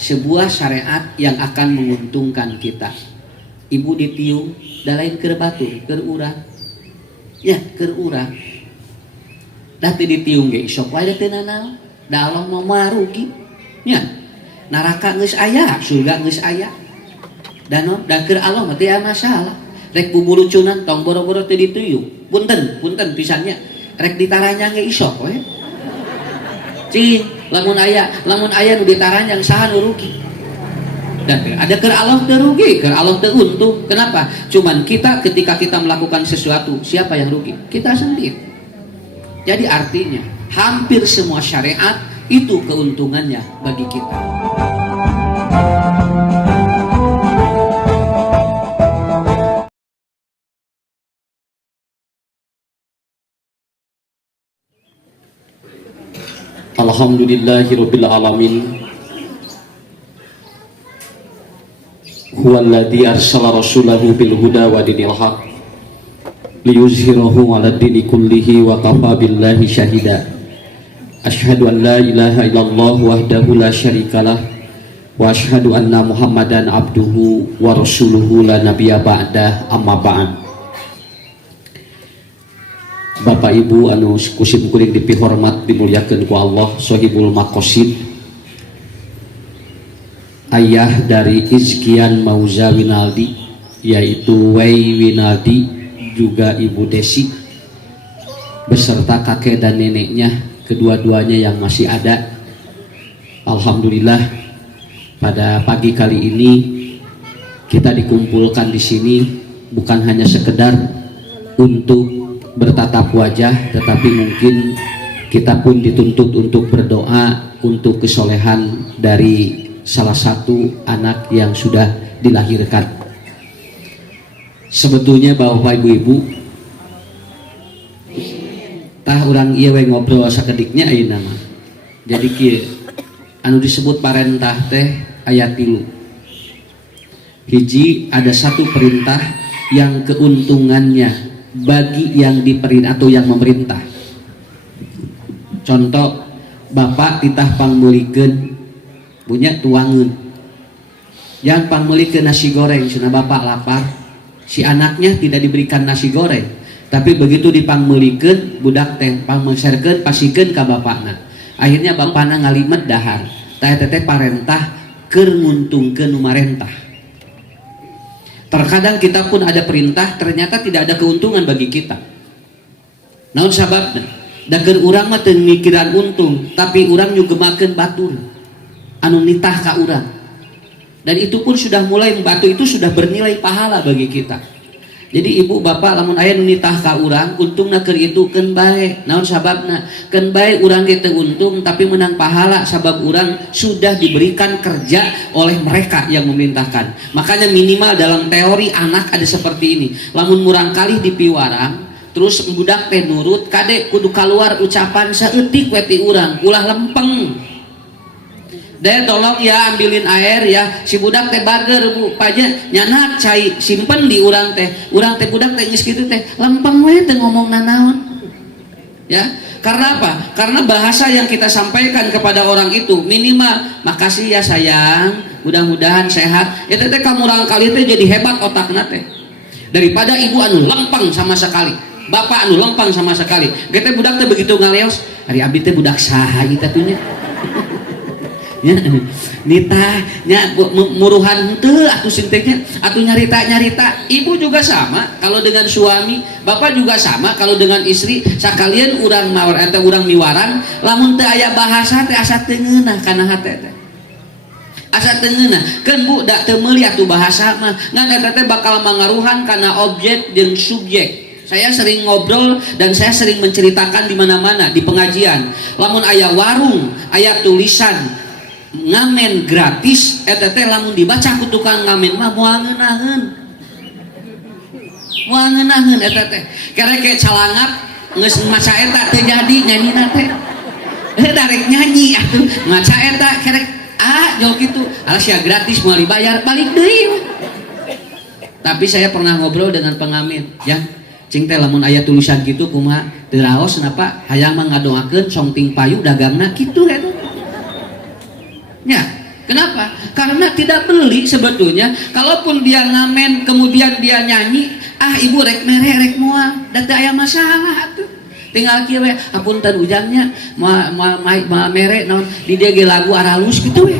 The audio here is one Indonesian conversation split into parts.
sebuah syariat yang akan menguntungkan kita. Ibu ditiung da lain keur batur keur urang ya keur urang da teu ditiung ge sok wae teu nanaon da Allah mau marugi nya neraka geus aya surga geus aya dan keur Allah mah teu aya masalah rek bubulucunan tong boro-boro teu ditiung punten pisannya rek ditaranyang ge isok we cing lamun aya nu ditaranyang saha nu rugi dan ada keur Allah teu rugi keur Allah teu untung kenapa cuman kita ketika kita melakukan sesuatu siapa yang rugi kita sendiri jadi artinya hampir semua syariat itu keuntungannya bagi kita. Alhamdulillahirabbil alamin. Huwallazi arsala rasulahu bil huda wa dinil haq liyuzhirahu 'alad dini kullihi wa kafa billahi syahida. Asyhadu an la ilaha illallah wahdahu la syarikalah wa asyhadu anna Muhammadan abduhu wa rasuluhu la nabiyya ba'dah amma ba'd. Bapak Ibu anu kusim kuring dipihormat dimuliakeun ku Allah sahibul maqasid, ayah dari Izkian Mauza Winaldi yaitu Wei Winaldi, juga Ibu Desi beserta kakek dan neneknya kedua-duanya yang masih ada. Alhamdulillah pada pagi kali ini kita dikumpulkan di sini bukan hanya sekedar untuk bertatap wajah, tetapi mungkin kita pun dituntut untuk berdoa untuk kesolehan dari salah satu anak yang sudah dilahirkan. Sebetulnya Bapak Ibu-ibu tah urang ieu we ngobrol sakediknya ayeuna mah. Jadi kieu anu disebut parentah teh aya 3. Hiji, ada satu perintah yang keuntungannya bagi yang diperintah atau yang memerintah. Contoh, bapak titah pangmeulikeun punya tuangeun, yang pangmeulikeun nasi goreng cenah bapak lapar, si anaknya tidak diberikan nasi goreng, tapi begitu dipangmeulikeun budak teh pangmeserkeun pasikeun ka bapakna, akhirnya bapakna ngalimet dahar. Tah eta teh parentah keur nguntungkeun nu marentah. Terkadang kita pun ada perintah ternyata tidak ada keuntungan bagi kita. Naon sababna? Da keur urang mah teu mikiran untung, tapi urang nyugemakeun batur anu nitah ka urang. Dan itu pun sudah mulai batu itu sudah bernilai pahala bagi kita. Jadi ibu bapak lamun aya nu nitah ka urang, untungna keur itu keun bae. Naon sababna? Keun bae urang ge teu untung tapi menang pahala sabab urang sudah diberikan kerja oleh mereka yang memerintahkan. Makanya minimal dalam teori anak ada seperti ini. Lamun murang kali dipiwarang, terus budak teh nurut, kade kudu keluar ucapan saeutik we ti urang, ulah lempeng. Deh tolong ya ambilin air ya, si budak teh bager bu paja nyanak cai simpen di urang teh budak teh geus kitu teh lempeng we teh ngomong nanaon ya. Karena apa? Karena bahasa yang kita sampaikan kepada orang itu minimal makasih ya sayang, mudah-mudahan sehat. Eta teh ka murang kali teh jadi hebat otakna teh daripada ibu anu lempeng sama sekali, bapak anu lempeng sama sekali. Gete budak teh begitu ngaleos, ari abdi teh budak saha ieu teh nya. Ya, nita nya muruhan henteu atuh sinteknya atuh nyarita ibu juga sama kalau dengan suami, bapak juga sama kalau dengan istri. Sakalian urang mawar eta urang miwaran lamun teu aya bahasa teh asa teu ngeunah kana hate teh asa teu ngeunah keun bu da teu meuli atuh bahasa mah ngan eta teh bakal mangaruhan kana objek jeung subjek. Saya sering ngobrol dan saya sering menceritakan di mana-mana di pengajian, lamun aya warung aya tulisan ngamen gratis, eta teh lamun dibaca ku tukang ngamen mah moal ngeunaheun eta teh kerek calangat geus maca eta teh jadi nyanyina teh darek nyanyi atuh maca eta kerek jol kitu alas ya gratis moal dibayar balik deui. Tapi saya pernah ngobrol dengan pengamen ya, cing teh lamun aya tulisan kitu kumaha teu raos napa hayang mah ngadoakeun songting payu dagangna kitu eta nya Kenapa? Karena tidak beli sebetulnya. Kalaupun dia ngamen kemudian dia nyanyi, ibu rek mere rek moal, data aya masalah tuh. Tinggal kieu we, apunten ujangnya ma mere naon di dia ge lagu aralus gitu we.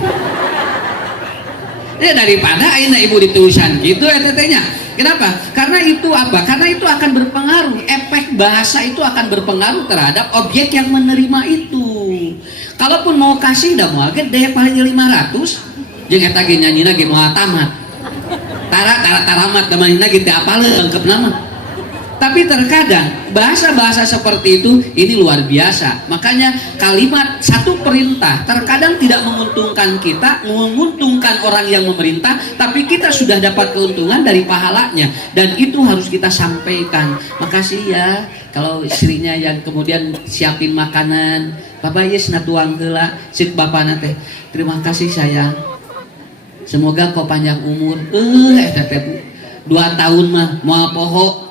Ya daripada ayeuna ibu ditulisan gitu eta teh nya. Kenapa? Karena itu apa? Karena itu akan berpengaruh, efek bahasa itu akan berpengaruh terhadap objek yang menerima itu. Kalaupun mau kasih dah moal gede paling 500 jeung eta ge nyanyina ge moal tamat. Taramat temanina ge teu apal lengkep nama. Tapi terkadang bahasa-bahasa seperti itu ini luar biasa. Makanya kalimat satu perintah terkadang tidak menguntungkan kita, menguntungkan orang yang memerintah, tapi kita sudah dapat keuntungan dari pahalanya, dan itu harus kita sampaikan. Makasih ya kalau istrinya yang kemudian siapin makanan, Bapak yes natuang heula sik bapana teh. Terima kasih sayang. Semoga kau panjang umur. Eta teh 2 tahun mah moal poho.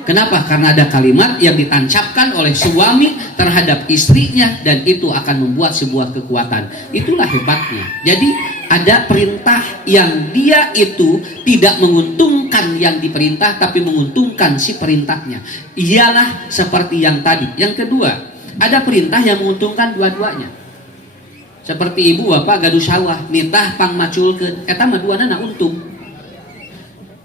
Kenapa? Karena ada kalimat yang ditancapkan oleh suami terhadap istrinya, dan itu akan membuat sebuah kekuatan. Itulah hebatnya. Jadi ada perintah yang dia itu tidak menguntungkan yang diperintah, tapi menguntungkan si perintahnya. Ialah seperti yang tadi. Yang kedua, ada perintah yang menguntungkan dua-duanya. Seperti ibu bapak gaduh sawah, nitah pang maculkeun, eta mah duana untung.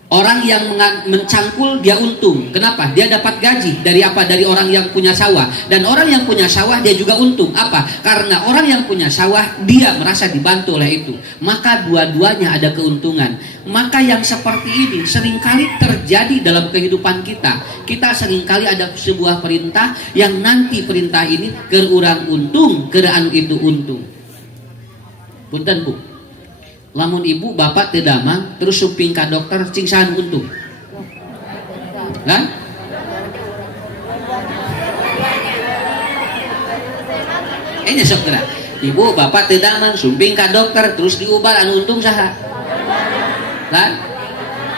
Orang yang mencangkul dia untung. Kenapa? Dia dapat gaji dari apa? Dari orang yang punya sawah. Dan orang yang punya sawah dia juga untung. Apa? Karena orang yang punya sawah dia merasa dibantu oleh itu. Maka dua-duanya ada keuntungan. Maka yang seperti ini seringkali terjadi dalam kehidupan kita. Kita seringkali ada sebuah perintah yang nanti perintah ini keur urang untung, keur anu itu untung. Punten Bu. Lamun ibu bapak teu damang terus suping ka dokter cing sahan untung. Kan? Nyesek geura. Ibu bapak teu damang suping ka dokter terus diubar anu untung saha? Kan?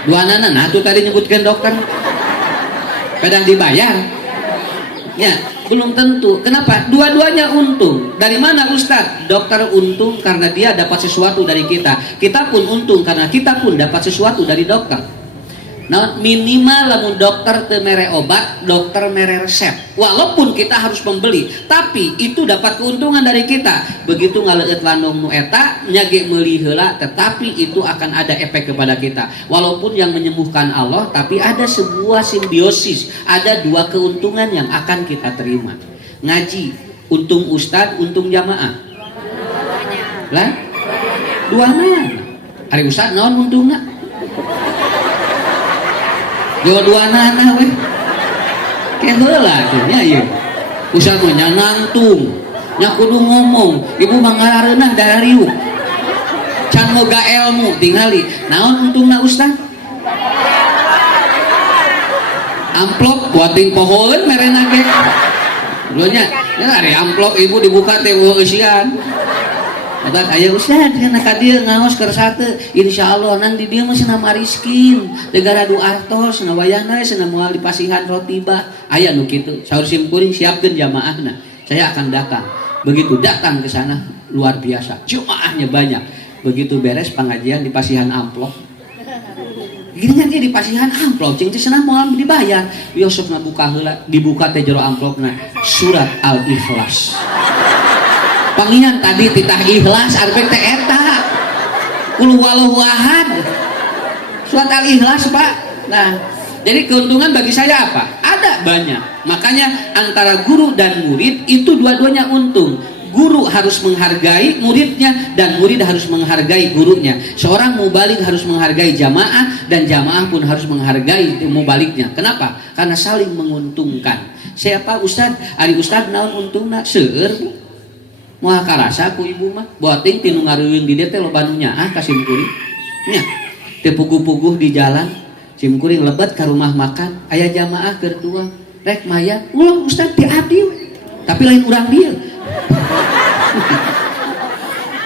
Duanana nah tuh tadi nyebutkeun dokter. Pedang dibayar. Ya, belum tentu. Kenapa? Dua-duanya untung. Dari mana Ustaz? Dokter untung karena dia dapat sesuatu dari kita. Kita pun untung karena kita pun dapat sesuatu dari dokter. Nah, minimal lamun dokter teu mere obat, dokter mere resep. Walaupun kita harus membeli, tapi itu dapat keuntungan dari kita. Begitu ngaleueut landong nu eta nya ge meuli heula, tetapi itu akan ada efek kepada kita. Walaupun yang menyembuhkan Allah, tapi ada sebuah simbiosis, ada dua keuntungan yang akan kita terima. Ngaji, untung ustad, untung jamaah. Lah? Duanya. Ari ustad naon untungna? Dua-duana we. Kayak heula atunya ieu. Usah mah nya nangtung, nya kudu ngomong. Ibu mangarareunah dariuk. Can moga ilmu tingali. Naon untungna Ustaz? Amplop buatin pohoeun merena ge. Dulunya, dari amplop ibu dibuka teh eusian. Kata aya Ustaz kana ka dieu ngaos keur sateu, insyaallah nanti dia mah cenah mariskin, negara duartos, nawayahna cenah moal dipasihan rotibah. Aya nu kitu. Saur simkuring siapkeun jamaahna. Saya akan datang. Begitu datang ke sana luar biasa. Jemaahnya banyak. Begitu beres pengajian dipasihan amplop. Gini nya dipasihan amplop cing teh cenah moal dibayar. Yosefna buka heula, dibuka teh jero amplopna surat Al-Ikhlas. Pangingan tadi titah ikhlas arbek teh eta qul huwallahu ahad surat al-ikhlas Pak. Nah jadi keuntungan bagi saya apa? Ada banyak. Makanya antara guru dan murid itu dua-duanya untung. Guru harus menghargai muridnya dan murid harus menghargai gurunya. Seorang mubalik harus menghargai jamaah dan jamaah pun harus menghargai mubaliknya. Kenapa? Karena saling menguntungkan. Siapa Ustad? Ari Ustad naon untungna? Seueur Bu. Moal karasa ku ibu mah boting tinu ngareueung di dieu teh loba nu nyaah ka simkuring nya teu puguh-puguh di jalan simkuring lebet ka rumah makan aya jamaah keur tuang rek maya ulah Ustaz ti abdi tapi lain urang dieu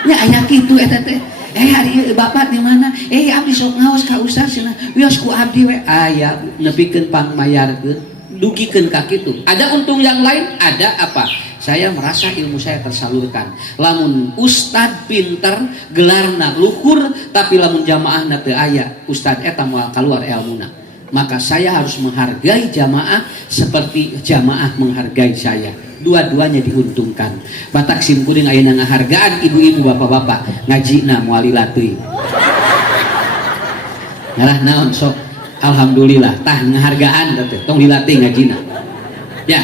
nya aya kitu eta teh hari bapak di mana abdi sok ngaos ka Ustaz cenah wios ku abdi we aya nepikeun pangmayarkeun dugikeun ka kitu. Ada untung yang lain, ada apa? saya merasa ilmu saya tersalurkan. Lamun ustad pinter gelarna luhur tapi lamun jamaahna teu aya, ustad eta moal kaluar ilmuna. Maka saya harus menghargai jamaah seperti jamaah menghargai saya. Dua-duanya diuntungkan. Batak simkuring ayeuna ngahargaan ibu-ibu bapak-bapak ngajina moal lilateuy. Ngalah naon sok. Alhamdulillah tah ngahargaan teh tong dilatih ngajina. Ya.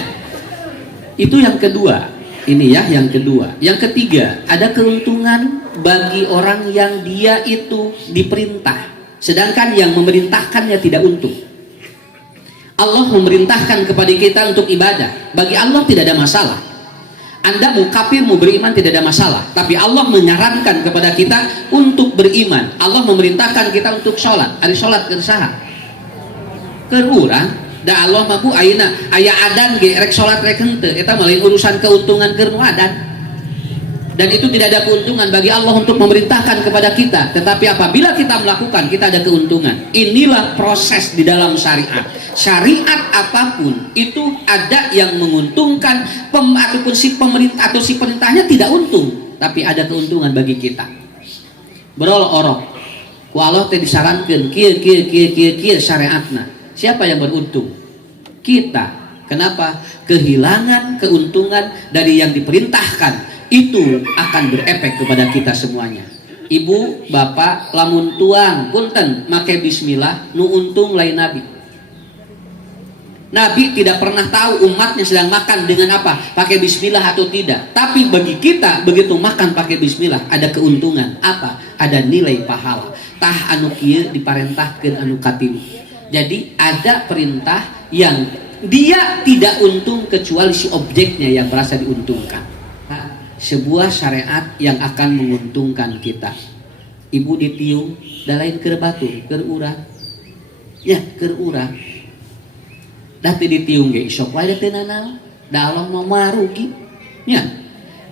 Itu yang kedua. Ini ya yang kedua. Yang ketiga, ada keuntungan bagi orang yang dia itu diperintah, sedangkan yang memerintahkannya tidak untung. Allah memerintahkan kepada kita untuk ibadah. Bagi Allah tidak ada masalah. Anda mau kafir mau beriman tidak ada masalah. Tapi Allah menyarankan kepada kita untuk beriman. Allah memerintahkan kita untuk sholat. Ada sholat kersaha. Kerurang. Da Allah mampu ayeuna aya adan ge rek salat rek henteu eta mah lain urusan keuntungan keur nu adan. Dan itu tidak ada keuntungan bagi Allah untuk memerintahkan kepada kita, tetapi apabila kita melakukan kita ada keuntungan. Inilah proses di dalam syariat. Syariat apapun itu ada yang menguntungkan ataupun si pemerintah atau si perintahnya tidak untung, tapi ada keuntungan bagi kita. Berol orok. Ku Allah teh disarankeun kieu syariatna. Siapa yang beruntung? Kita. Kenapa? Kehilangan keuntungan dari yang diperintahkan itu akan berefek kepada kita semuanya. Ibu, bapak, lamun tuang, punten, make bismillah, nu untung lain Nabi. Nabi tidak pernah tahu umatnya sedang makan dengan apa, pakai bismillah atau tidak. Tapi bagi kita begitu makan pakai bismillah ada keuntungan. Apa? Ada nilai pahala. Tah anu kieu diparentahkeun anu katilu. Jadi ada perintah yang dia tidak untung kecuali si objeknya yang merasa diuntungkan. Nah, sebuah syariat yang akan menguntungkan kita. Ibu ditiung, da lain keur batur, keur urang. Ya, keur urang. Da teu ditiung ge isok wae teu nanaon. Da Allah mah marugi. Ya.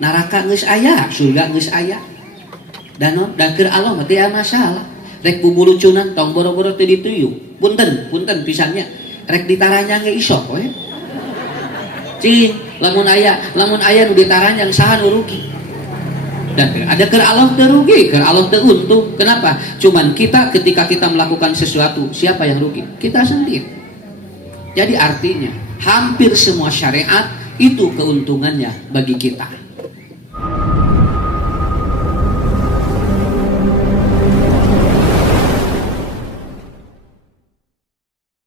Neraka geus aya, surga geus aya. Dan keur Allah mah teu aya masalah. Rek bubulucunan tong boro-boro teu dituyung. Punten pisannya rek ditaranyang ge isok we. Cing, lamun aya nu ditaranyang saha nu rugi. Dan ada keur Allah teu rugi, keur Allah teu untung. Kenapa? Cuman kita ketika kita melakukan sesuatu, siapa yang rugi? Kita sendiri. Jadi artinya hampir semua syariat itu keuntungannya bagi kita.